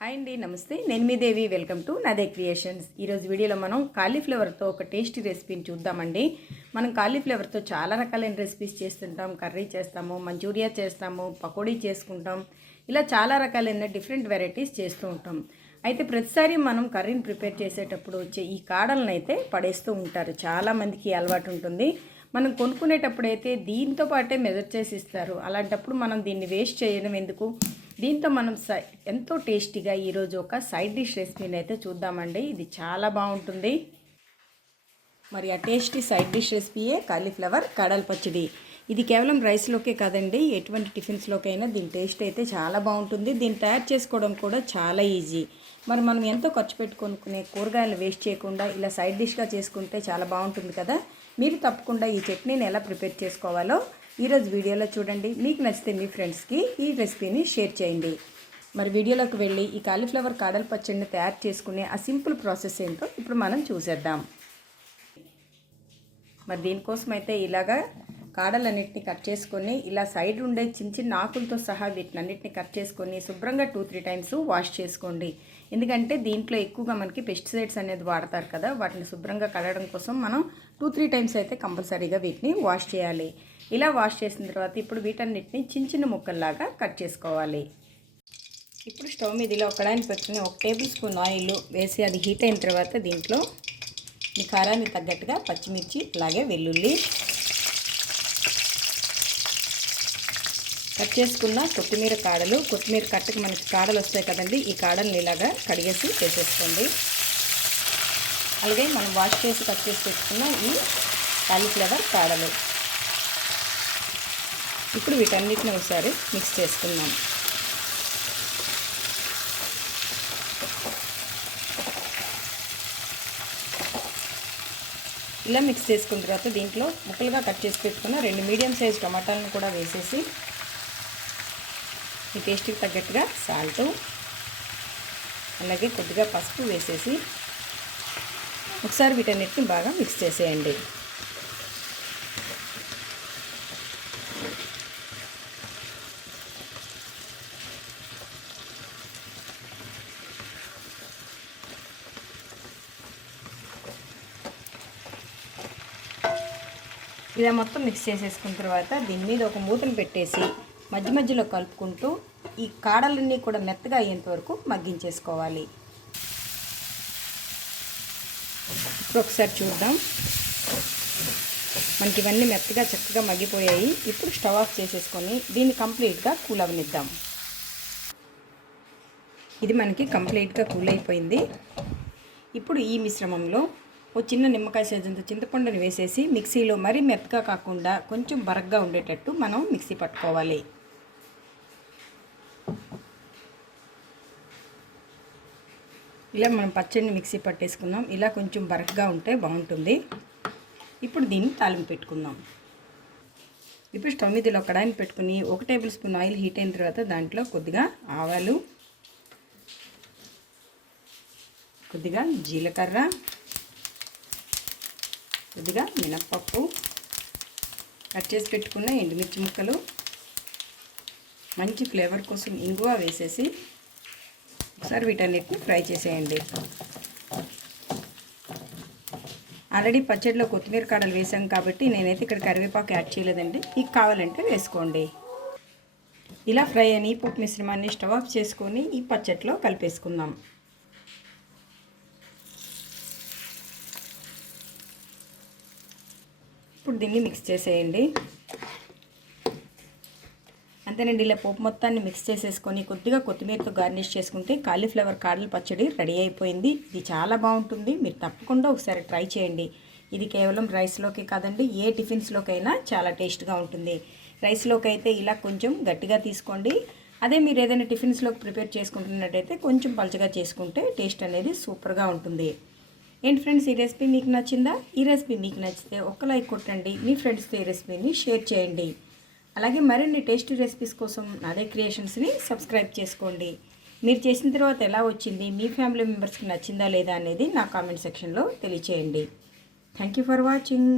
Hi అండి నమస్తే. నేను మీ Devi. Welcome to Naade creations ఈరోజు వీడియోలో మనం కాలీఫ్లవర్తో ఒక టేస్టీ రెసిపీని చూద్దామండి. మనం కాలీఫ్లవర్తో చాలా రకాలైన రెసిపీస్ చేస్తుంటాం. కర్రీ చేస్తాము మంచూరియా చేస్తాము పకోడీ చేసుకుంటాం. ఇలా చాలా రకాలైన డిఫరెంట్ వెరైటీస్ చేస్తూ ఉంటాం. అయితే ప్రతిసారి మనం కర్రీని ప్రిపేర్ చేసేటప్పుడు వచ్చే ఈ కాడలను అయితే పడేస్తూ ఉంటారు. చాలామందికి అలవాటు ఉంటుంది. మనం కొనుక్కునేటప్పుడు అయితే దీంతో పాటే మెజర్ చేసి ఇస్తారు. అలాంటప్పుడు మనం దీన్ని వేస్ట్ చేయడం ఎందుకు? దీంతో మనం సై ఎంతో టేస్టీగా ఈరోజు ఒక సైడ్ డిష్ రెసిపీని అయితే చూద్దామండి. ఇది చాలా బాగుంటుంది. మరి ఆ టేస్టీ సైడ్ డిష్ రెసిపీయే కాలీఫ్లవర్ కడల పచ్చడి. ఇది కేవలం రైస్లోకే కాదండి ఎటువంటి టిఫిన్స్లోకైనా దీని టేస్ట్ అయితే చాలా బాగుంటుంది. దీన్ని తయారు చేసుకోవడం కూడా చాలా ఈజీ. మరి మనం ఎంతో ఖర్చు పెట్టుకొనుకునే కూరగాయలు వేస్ట్ చేయకుండా ఇలా సైడ్ డిష్గా చేసుకుంటే చాలా బాగుంటుంది కదా. మీరు తప్పకుండా ఈ చట్నీని ఎలా ప్రిపేర్ చేసుకోవాలో ఈరోజు వీడియోలో చూడండి. మీకు నచ్చితే మీ ఫ్రెండ్స్కి ఈ రెసిపీని షేర్ చేయండి. మరి వీడియోలోకి వెళ్ళి ఈ కాలీఫ్లవర్ కాడల పచ్చడిని తయారు చేసుకునే ఆ సింపుల్ ప్రాసెస్ ఏంటో ఇప్పుడు మనం చూసేద్దాం. మరి దీనికోసం అయితే ఇలాగా కాడలన్నింటినీ కట్ చేసుకొని ఇలా సైడ్ ఉండే చిన్న చిన్న ఆకులతో సహా వీటినన్నిటిని కట్ చేసుకొని శుభ్రంగా టూ త్రీ టైమ్స్ వాష్ చేసుకోండి. ఎందుకంటే దీంట్లో ఎక్కువగా మనకి పెస్టిసైడ్స్ అనేది వాడతారు కదా వాటిని శుభ్రంగా కడగడం కోసం మనం టూ త్రీ టైమ్స్ అయితే కంపల్సరీగా వీటిని వాష్ చేయాలి. ఇలా వాష్ చేసిన తర్వాత ఇప్పుడు వీటన్నిటిని చిన్న చిన్న ముక్కల్లాగా కట్ చేసుకోవాలి. ఇప్పుడు స్టవ్ మీద ఇలా ఒకడానికి పెట్టుకుని ఒక టేబుల్ స్పూన్ ఆయిల్ వేసి అది హీట్ అయిన తర్వాత దీంట్లో మీ కారానికి తగ్గట్టుగా పచ్చిమిర్చి అలాగే వెల్లుల్లి కట్ చేసుకున్న కొత్తిమీర కాడలు. కొత్తిమీర కట్టకు మనకి కాడలు వస్తాయి కదండి ఈ కాడల్ని ఇలాగా కడిగేసి చేసేసుకోండి. అలాగే మనం వాష్ చేసి కట్ చేసి పెట్టుకున్న ఈ కాలీఫ్లవర్ కాడలు. ఇప్పుడు వీటన్నిటిని ఒకసారి మిక్స్ చేసుకుందాం. ఇలా మిక్స్ చేసుకున్న తర్వాత దీంట్లో ముక్కలుగా కట్ చేసి పెట్టుకున్న రెండు మీడియం సైజ్ టమాటాలను కూడా వేసేసి ఈ టేస్ట్కి తగ్గట్టుగా సాల్ట్ అలాగే కొద్దిగా పసుపు వేసేసి ఒకసారి వీటన్నిటిని బాగా మిక్స్ చేసేయండి. ఇలా మొత్తం మిక్స్ చేసేసుకున్న తర్వాత దీని మీద ఒక మూతను పెట్టేసి మధ్య మధ్యలో కలుపుకుంటూ ఈ కాడలన్నీ కూడా మెత్తగా అయ్యేంత వరకు మగ్గించేసుకోవాలి. ఇప్పుడు ఒకసారి చూద్దాం. మనకి ఇవన్నీ మెత్తగా చక్కగా మగ్గిపోయాయి. ఇప్పుడు స్టవ్ ఆఫ్ చేసేసుకొని దీన్ని కంప్లీట్గా కూల్ అవనిద్దాం. ఇది మనకి కంప్లీట్గా కూల్ అయిపోయింది. ఇప్పుడు ఈ మిశ్రమంలో ఓ చిన్న నిమ్మకాయ సైజంత చింతపండుని వేసేసి మిక్సీలో మరీ మెత్తగా కాకుండా కొంచెం బరగ్గా ఉండేటట్టు మనం మిక్సీ పట్టుకోవాలి. ఇలా మనం పచ్చడిని మిక్సీ పట్టేసుకుందాం. ఇలా కొంచెం బరగ్గా ఉంటే బాగుంటుంది. ఇప్పుడు దీన్ని తాలింపు పెట్టుకుందాం. ఇప్పుడు స్టవ్ మీద ఇలా కడాయిని పెట్టుకుని ఒక టేబుల్ స్పూన్ ఆయిల్ హీట్ అయిన తర్వాత దాంట్లో కొద్దిగా ఆవాలు కొద్దిగా జీలకర్ర కొద్దిగా మినప్పప్పు కట్ చేసి పెట్టుకున్న ఎండుమిర్చి ముక్కలు మంచి ఫ్లేవర్ కోసం ఇంగువ వేసేసి ఒకసారి వీటన్నిటిని ఫ్రై చేసేయండి. ఆల్రెడీ పచ్చడిలో కొత్తిమీర కాడలు వేసాం కాబట్టి నేనైతే ఇక్కడ కరివేపాకు యాడ్ చేయలేదండి. మీకు కావాలంటే వేసుకోండి. ఇలా ఫ్రై అని పప్పు మిశ్రమాన్ని స్టవ్ ఆఫ్ చేసుకొని ఈ పచ్చడిలో కలిపేసుకుందాం. ఇప్పుడు దీన్ని మిక్స్ చేసేయండి. అంతేనండి ఇలా పోపు మొత్తాన్ని మిక్స్ చేసేసుకొని కొద్దిగా కొత్తిమీరతో గార్నిష్ చేసుకుంటే కాలీఫ్లవర్ కాడల పచ్చడి రెడీ అయిపోయింది. ఇది చాలా బాగుంటుంది. మీరు తప్పకుండా ఒకసారి ట్రై చేయండి. ఇది కేవలం రైస్లోకి కాదండి ఏ టిఫిన్స్లోకైనా చాలా టేస్ట్గా ఉంటుంది. రైస్లోకి అయితే ఇలా కొంచెం గట్టిగా తీసుకోండి. అదే మీరు ఏదైనా టిఫిన్స్లోకి ప్రిపేర్ చేసుకుంటున్నట్టయితే కొంచెం పలచగా చేసుకుంటే టేస్ట్ అనేది సూపర్గా ఉంటుంది. ఏంటి ఫ్రెండ్స్ ఈ రెసిపీ మీకు నచ్చిందా? ఈ రెసిపీ మీకు నచ్చితే ఒక్క లైక్ కొట్టండి మీ ఫ్రెండ్స్తో ఈ రెసిపీని షేర్ చేయండి. అలాగే మరిన్ని టేస్టీ రెసిపీస్ కోసం నాదే క్రియేషన్స్ని సబ్స్క్రైబ్ చేసుకోండి. మీరు చేసిన తర్వాత ఎలా వచ్చింది మీ ఫ్యామిలీ మెంబర్స్కి నచ్చిందా లేదా అనేది నా కామెంట్ సెక్షన్లో తెలియచేయండి. Thank you for watching.